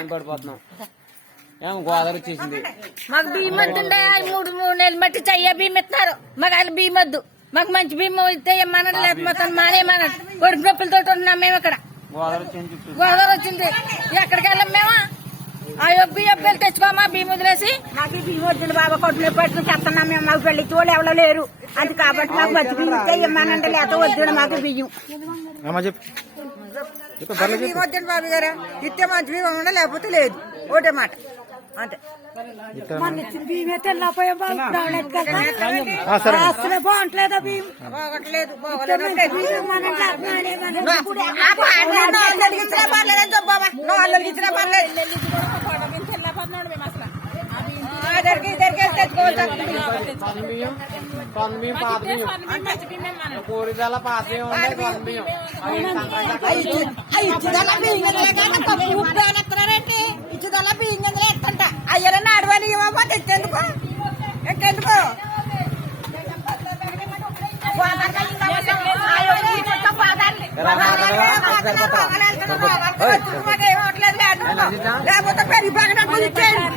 ఇబ్బంది పడిపోతున్నాం. ఏమో గోదావరి వచ్చేసింది. మాకు బియ్యం వద్దుండే 3 నెలలు బట్టి చెయ్య బియ్యం ఇస్తున్నారు. మాకు ఆయన బియ్యం వద్దు. మాకు మంచి బియ్యం ఇస్తే ఏమన్నాడు లేకపోతే మానేమన్నాడు. ఒడికి నొప్పులతో ఉన్నాం మేము ఇక్కడ. గోదావరి వచ్చింది ఎక్కడికి వెళ్ళాం మేము. ఆ బియ్యం తెచ్చుకోమా బియ్యం వదిలేసి. మాకు బియ్యం వద్దు బాబా కొట్టుని పట్టుకుని చెప్తున్నాం మేము. మాకు పెళ్లి తోడు ఎవరో లేరు. అది కాబట్టి మాకు మంచి బియ్యం ఇస్తే ఏమనంటే లేక వద్దు మాకు బియ్యం. బియ్యం వద్దండి బాబు గారు. ఇస్తే మంచి బియ్యం ఉండే లేకపోతే లేదు. ఒకటే మాట అంతే. బియ్యం అయితే బాగుంటలేదా బియ్యం బాగట్లేదు. కూరగాయల పాత బియ్యం బియ్యం ఇచ్చుదల బియ్యం ఎత్తంట అయ్యారని ఆడవాళ్ళు ఇవ్వబో తెచ్చేందుకు ఎక్కేందుకు లేకపోతే పెరిగి పగడ ఇచ్చేయండి.